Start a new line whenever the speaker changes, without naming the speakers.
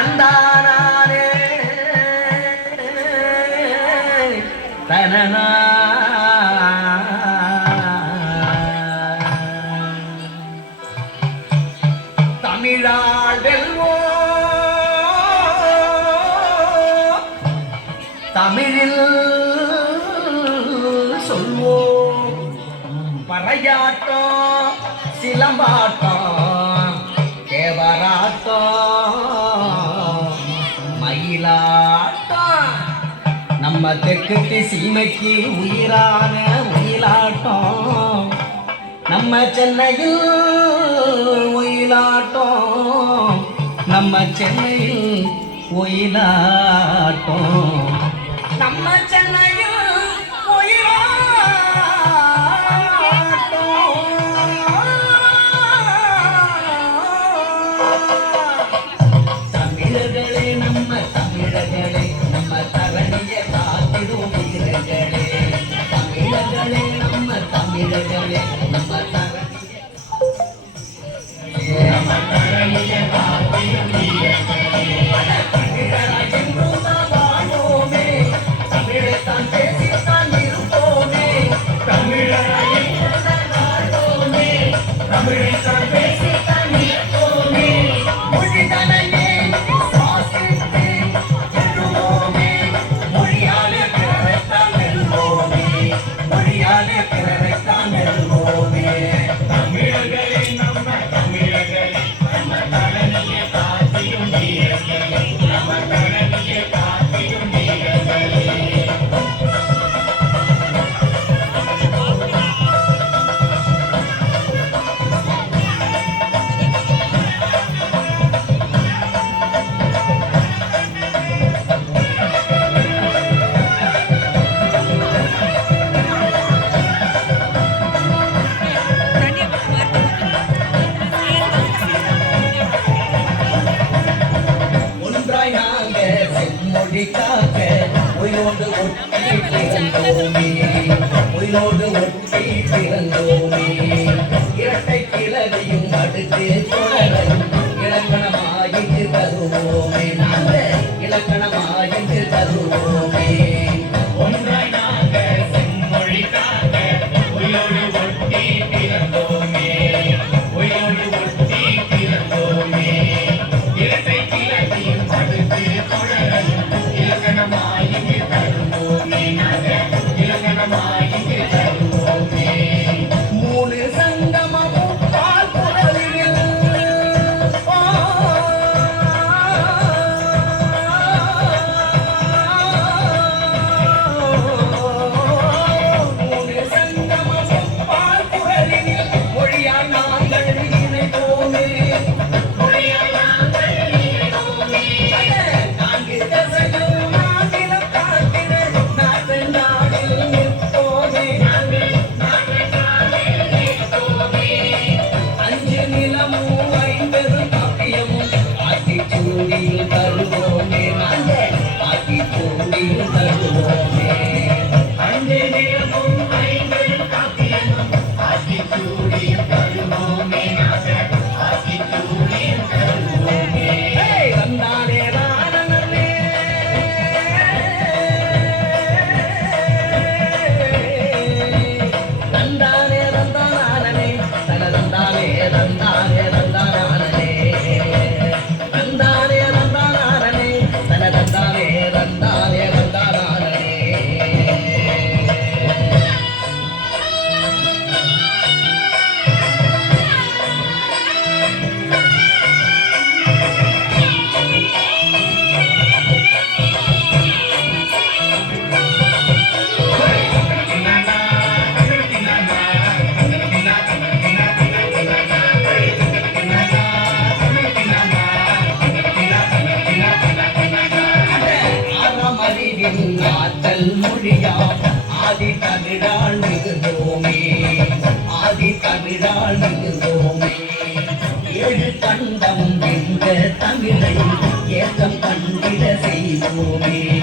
தந்தானே தனனா தமிழாள் வெல்வோ. தமிழில் சொல்வோம் பறையாட்டம் சிலம்பாட்டம் தேவராட்டம் நம்ம தெற்கு சீமைக்கு உயிரான உயிலாட்டம் நம்ம சென்னையில் ஒயிலாட்டம். நம்ம சென்னையில் ஒயிலாட்டம். நம்ம சென்னை Thank you. உயிரோடு ஒட்டி பிறந்தோமே இரட்டை கிளவியும் அடுத்து தொடரஞ்சு தமிழாண்டுகிறோமே ஆதி தமிழாண்டுகிறோமே ஏழு கண்டம் என்ற தமிழை ஏக்கம் கண்டிட
செய்தோமே.